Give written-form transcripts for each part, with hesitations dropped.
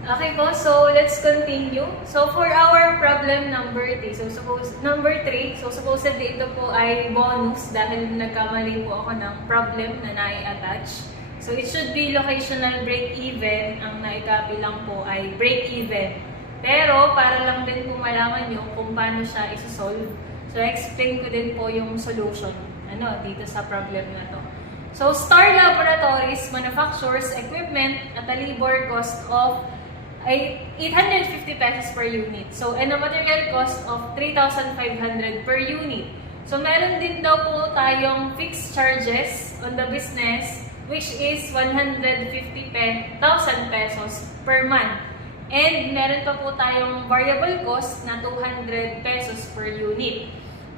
Okay po, so let's continue. So for our problem number 3, supposedly ito po ay bonus dahil nagkamali po ako ng problem na nai-attach. So it should be locational break-even, ang nai-copy lang po ay break-even. Pero para lang din po malaman nyo kung paano siya isa-solve, so explain ko din po yung solution dito sa problem na to. So Star Laboratories manufactures equipment at a labor cost of ay 850 pesos per unit. So, and a material cost of 3,500 per unit. So, meron din daw po tayong fixed charges on the business which is 150,000 pesos per month. And meron pa po tayong variable cost na 200 pesos per unit.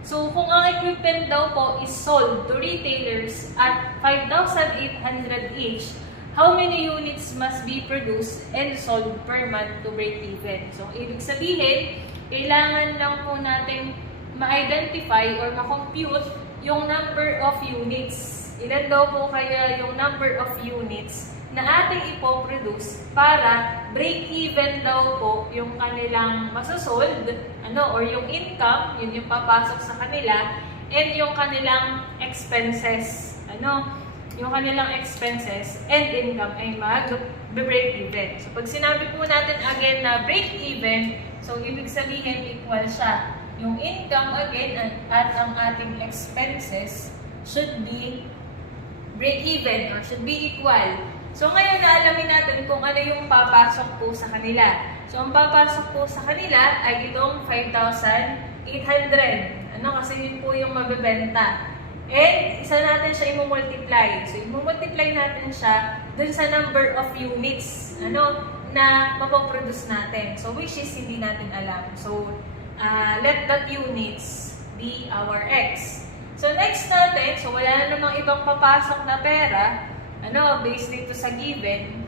So, kung ang equipment daw po is sold to retailers at 5,800 each, how many units must be produced and sold per month to break even? So, ibig sabihin, kailangan lang po natin ma-identify or ma-compute yung number of units. Ilan daw po kaya yung number of units na ating ipoproduce para break even daw po yung kanilang masosold, or yung income, yun yung papasok sa kanila, and yung kanilang expenses, yung kanilang expenses and income ay mag-break even. So, pag sinabi po natin again na break even, so ibig sabihin equal siya. Yung income again at ang ating expenses should be break even or should be equal. So, ngayon naalamin natin kung ano yung papasok po sa kanila. So, ang papasok po sa kanila ay itong 5,800. Kasi yun po yung mabebenta. And, isa natin siya i-multiply. So, i-multiply natin siya dun sa number of units na mapoproduce natin. So, which is hindi natin alam. So, let that units be our X. So, next natin, so wala na namang ibang papasok na pera, based dito sa given,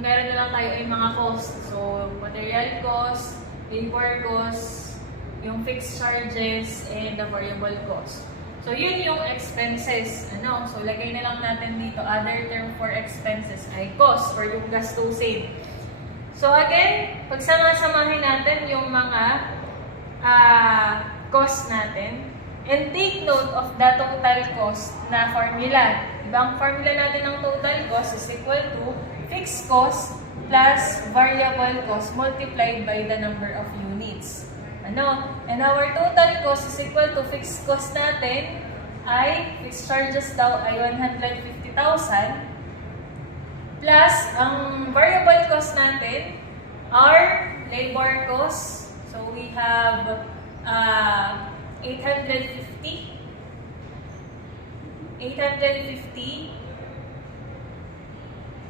meron na lang tayo ay mga cost. So, material cost, labor cost, yung fixed charges, and the variable cost. So, yun yung expenses. So, lagay na lang natin dito, other term for expenses ay cost or yung gastusin. So, again, pagsama-samahin natin yung mga cost natin. And take note of the total cost na formula. Ibang formula natin ng total cost is equal to fixed cost plus variable cost multiplied by the number of units. And our total cost is equal to fixed cost natin ay, fixed charges daw ay 150,000 plus ang variable cost natin are labor cost. So, we have 850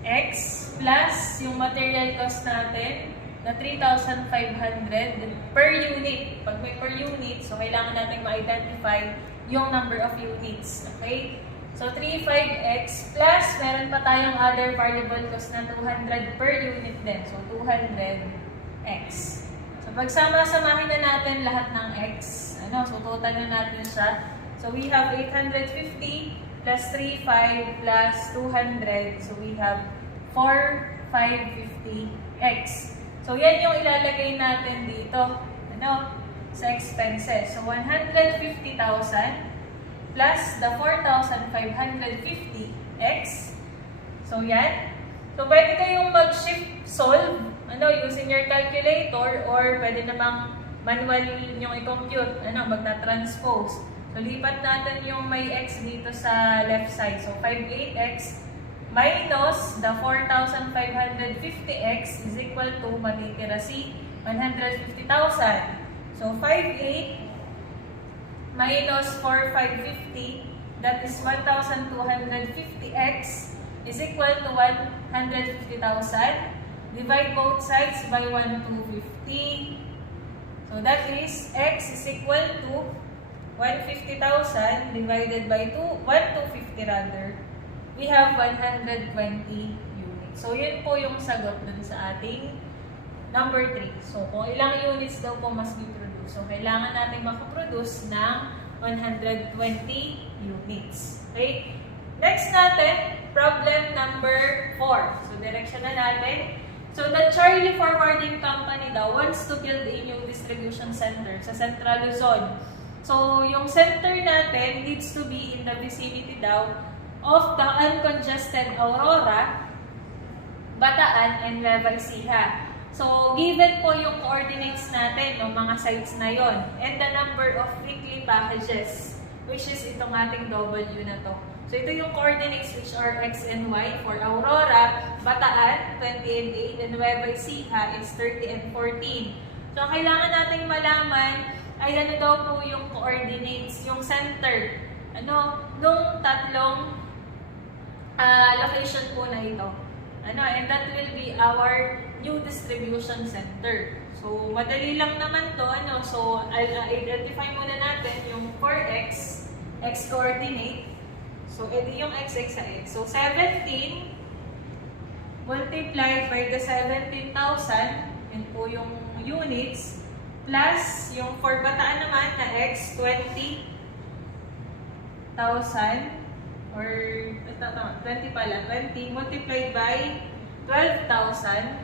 X plus yung material cost natin na 3,500 per unit. Pag may per unit, so kailangan natin ma-identify yung number of units. Okay? So, 35X plus, meron pa tayong other variable cost na 200 per unit din. So, 200X. So, pagsama-samahin na natin lahat ng X. So, total na natin siya. So, we have 850 plus 35 plus 200. So, we have 4,550X. So, yan yung ilalagay natin dito. Sa expenses. So, 150,000 plus the 4,550X. So, yan. So, pwede kayong mag-shift solve using your calculator or pwede namang manual yung i-compute. Magna-transpose. So, lipat natin yung may X dito sa left side. So, 58X minus the 4,550X is equal to matitira si 150,000. So, 58 minus 4,550, that is 1,250X is equal to 150,000. Divide both sides by 1,250. So, that is X is equal to 150,000 divided by 1,250 rather. We have 120 units. So, yun po yung sagot dun sa ating number 3. So, kung ilang units daw po mas be-produce. So, kailangan natin makaproduce ng 120 units. Okay? Next natin, problem number 4. So, direction na natin. So, the Charlie Forwarding Company daw wants to build a new distribution center sa Central Luzon. So, yung center natin needs to be in the vicinity daw of the uncongested Aurora, Bataan, and Nueva Ecija. So, given po yung coordinates natin ng mga sites na yon and the number of weekly packages, which is itong ating W na to. So, ito yung coordinates which are X and Y for Aurora, Bataan, 20 and 8, and Nueva Ecija is 30 and 14. So, ang kailangan nating malaman ay ano daw po yung coordinates, yung center, nung tatlong location po na ito. And that will be our new distribution center. So, madali lang naman to, So, I'll identify muna natin yung 4x, x coordinate. So, edi yung x sa x. So, 17 multiplied by the 17,000, yun po yung units, plus yung for Bataan naman na x, 20,000, or 20 pala, 20 multiplied by 12,000,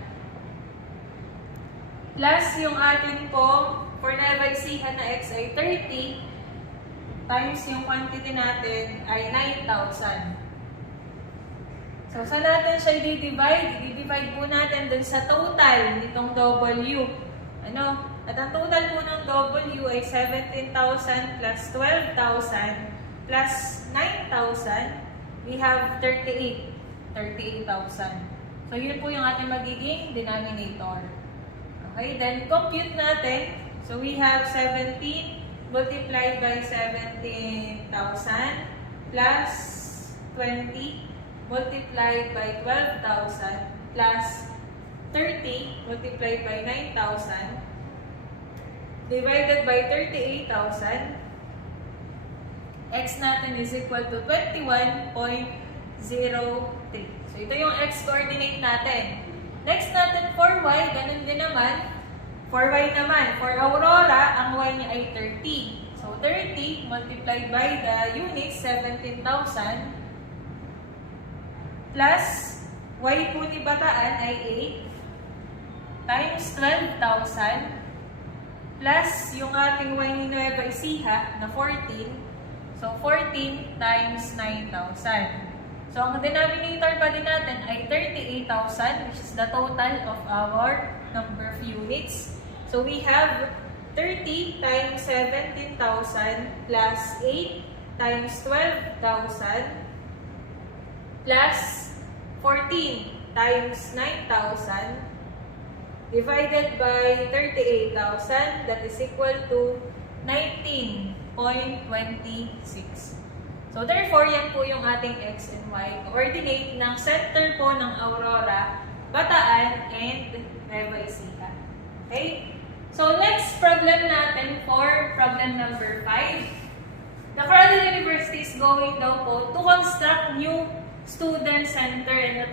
plus yung atin po for Nueva Ecija na x ay 30, times yung quantity natin ay 9,000. So, saan natin siya i-divide? I-divide po natin dun sa total nitong W. At ang total po ng W ay 17,000 plus 12,000 plus 9,000. We have 38,000. So, yun po yung ating magiging denominator. Okay, then compute natin. So, we have 17 multiplied by 17,000 plus 20 multiplied by 12,000 plus 30 multiplied by 9,000 divided by 38,000. X natin is equal to 21.03. So, ito yung X coordinate natin. Next natin for Y, ganun din naman. For Y naman, for Aurora, ang Y niya ay 30. So, 30 multiplied by the units, 17,000, plus Y po ni Bataan ay 8, times 12,000, plus yung ating Y ni Nueva Ecija na 14. So, 14 times 9,000. So, ang denominator pa din natin ay 38,000, which is the total of our number of units. So, we have 30 times 17,000 plus 8 times 12,000 plus 14 times 9,000 divided by 38,000, that is equal to 19.26. So, therefore, yan po yung ating X and Y coordinate ng center po ng Aurora, Bataan, and Nueva Ecija. Okay? So, next problem natin for problem number 5. The Cornell University is going daw po to construct new student center and